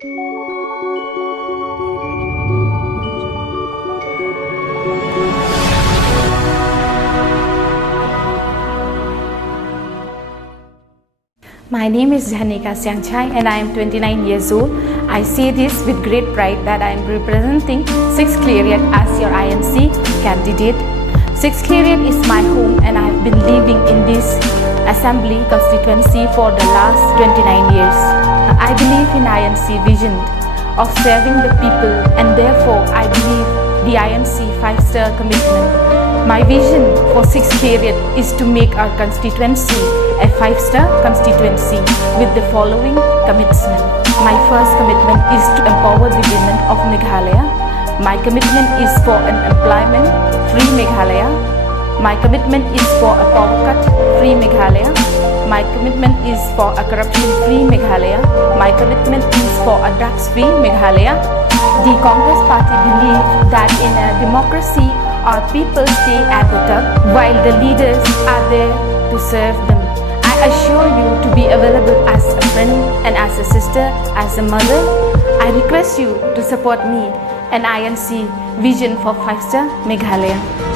My name is Naka and I am 29 years old. I say this with great pride that I am representing 6th Clarion as your INC candidate. 6th Clarion is my home and I have been living in this assembly constituency for the last 29 years. I believe in INC vision of serving the people and therefore I believe the INC 5-star commitment. My vision for 6th Clarion is to make our constituency a 5-star constituency with the following commitments. My first commitment is to empower the women of Meghalaya. My commitment is for an employment-free Meghalaya. My commitment is for a power cut-free Meghalaya. My commitment is for a corruption-free Meghalaya. My commitment is for a drugs-free Meghalaya. The Congress Party believes that in a democracy, our people stay at the top while the leaders are there to serve them. I assure you to be available as a friend and as a sister, as a mother. I request you to support me and INC vision for 5-star Meghalaya.